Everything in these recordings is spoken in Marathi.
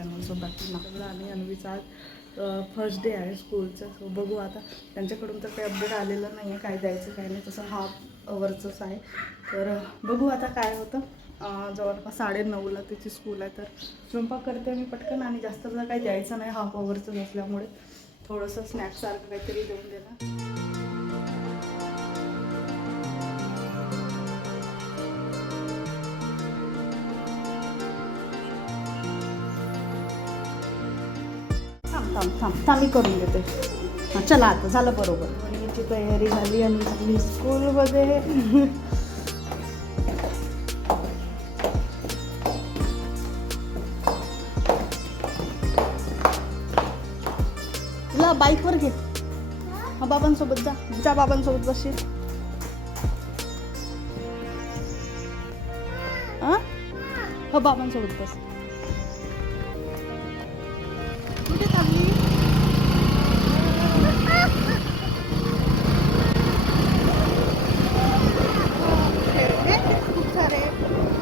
चॅनल. सो बाकी माझं आणि अन्वीचा आज फर्स्ट डे आहे स्कूलचं. सो बघू आता, त्यांच्याकडून तर काही अपडेट आलेलं नाही आहे काय द्यायचं काय नाही, तसं हाफ अवरचंच आहे. तर बघू आता काय होतं. जवळपास 9:30ला तिची स्कूल आहे, तर स्वयंपाक करते मी पटकन आणि जास्त काही द्यायचं नाही हाफ अवरचं असल्यामुळे. थोडंसं स्नॅक्ससारखं काहीतरी देऊन देणार. थांब मी करून देते. हां चला आता झालं बरोबर. वहिनीची तयारी झाली आणि झाली स्कूलमध्ये. तुला बाईकवर घे. हा बाबांसोबत जा बाबांसोबत बसशील. हां हो बाबांसोबत बस. कुठे चालली? खूप सारे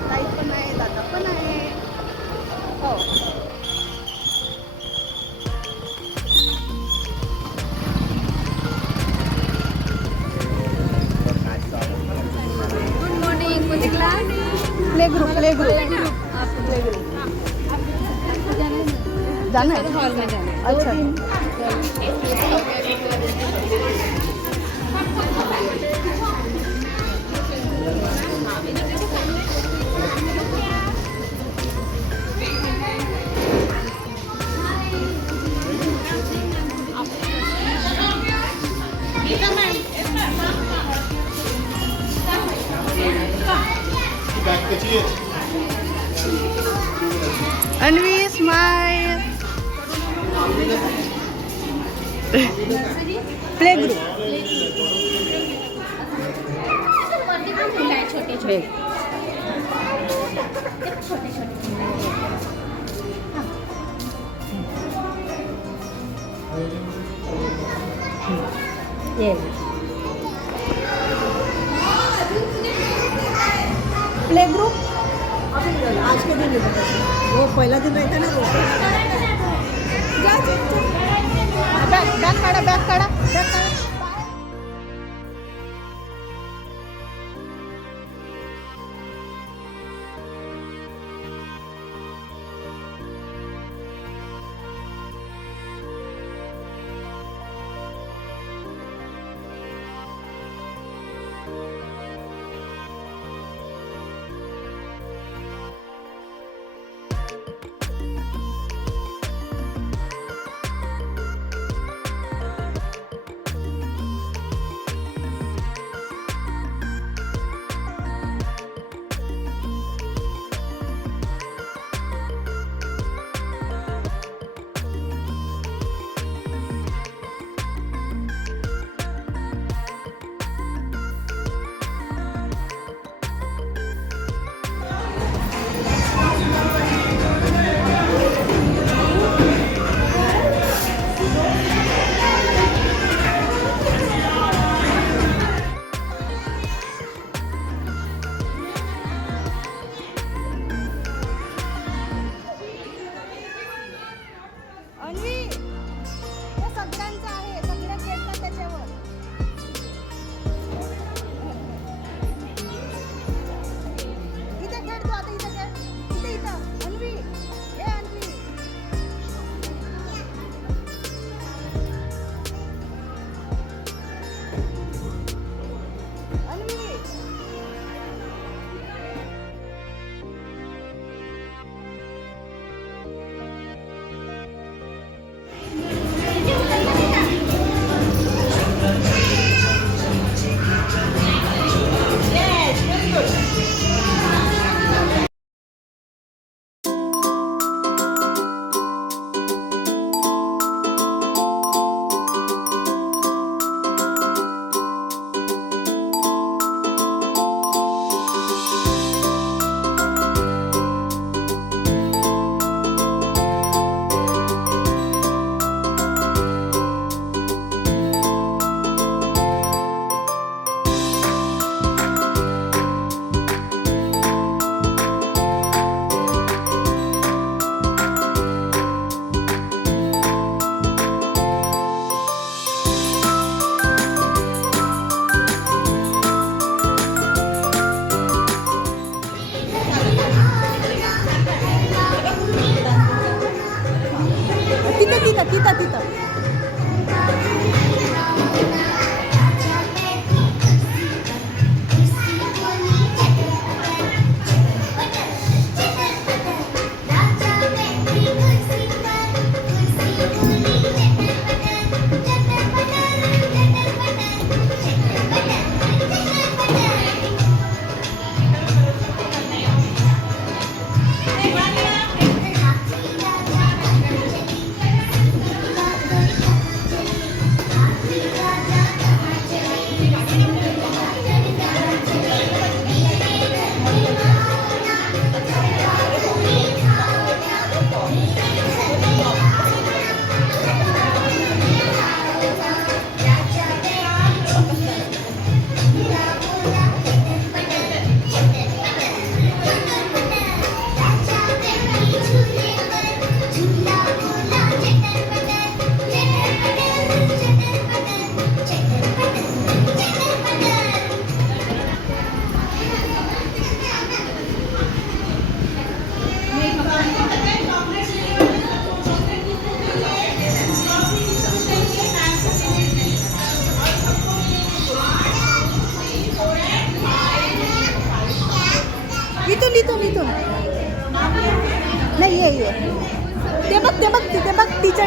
ताई पण आहे, दादा पण आहे. हो गुड मॉर्निंग. कोणते क्लास? प्ले ग्रुप जाना है हॉल में जाना है. अच्छा. अन्वी स्माइल. Play group. छोटे छोटे प्ले ग्रुप आज के दिन वो पहला दिन रहता ना. बैग काढा.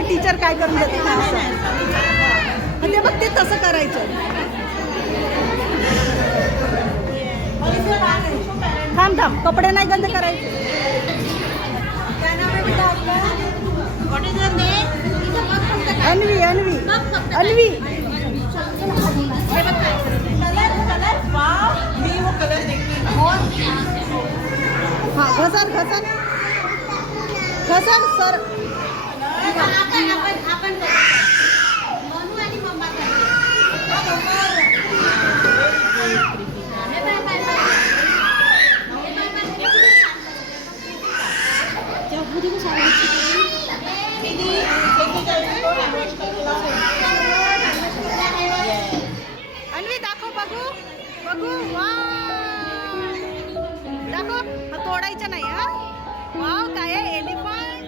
टीचर काय करून देते ना असं. ते बघ ते तसं करायचं. थांब थांब कपडे नाही गंध करायचे. अन्वी अन्वी अन्वी हा घसर घसर घसर सर. अन्वी दाखव बघू बघू. वा दाखव. हा तोडायचा नाही. हा वाव काय आहे एलिफंट.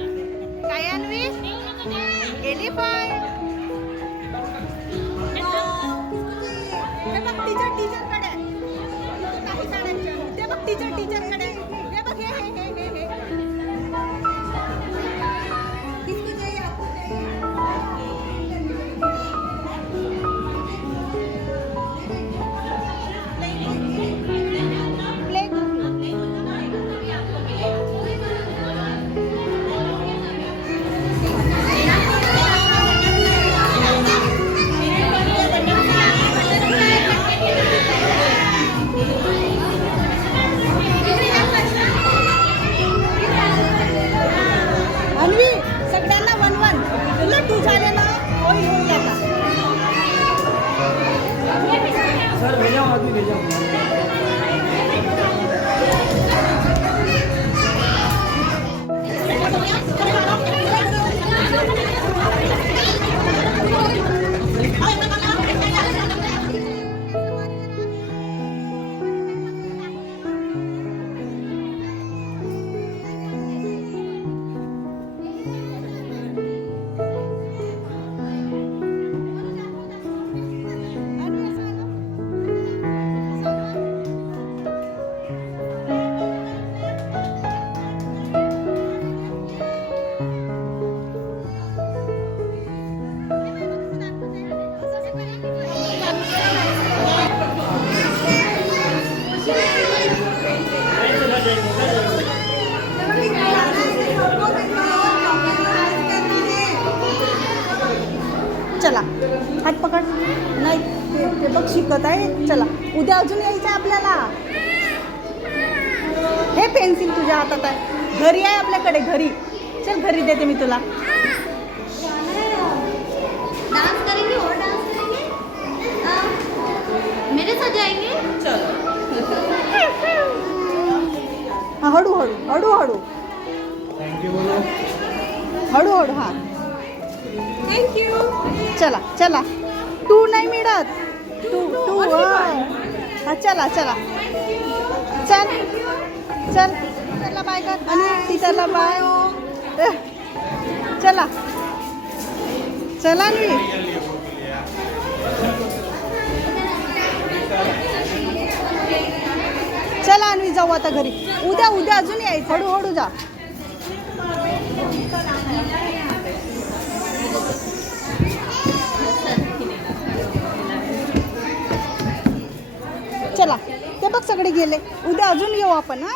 काय अन्वी एलिफंट. हे बघ टीचर कडे. काही काढायचं ते बघ टीचर कडे. हे बघ हे हे हे हे अन्वी सगळ्यांना 1-1. तुला 2 झाले ना होईल होईल आता. सर भेजा आदमी भेजा. चला हात पकड. नाही ते बघ शिकत आहे. चला उद्या अजून यायचं आहे आपल्याला. हे पेन्सिल तुझ्या हातात आहे. घरी आहे आपल्याकडे घरी. चल घरी देते मी तुला. डांस करेंगे और डांस करेंगे. मेरे साथ जाएंगे. हा हळूहळू हळूहळू थँक्यू बोलो. हळूहळू. हा थँक्यू. चला चला. 2 नाही मिळत. 2 हा चला चला चल चल. टीचरला बाय कर. आणि टीचरला बाय. चला चला अन्वी. चला अन्वी जाऊ आता घरी. उद्या अजून यायचं. हळूहळू जा. चला ते बघ सगळे गेले. उद्या अजून येऊ आपण. हा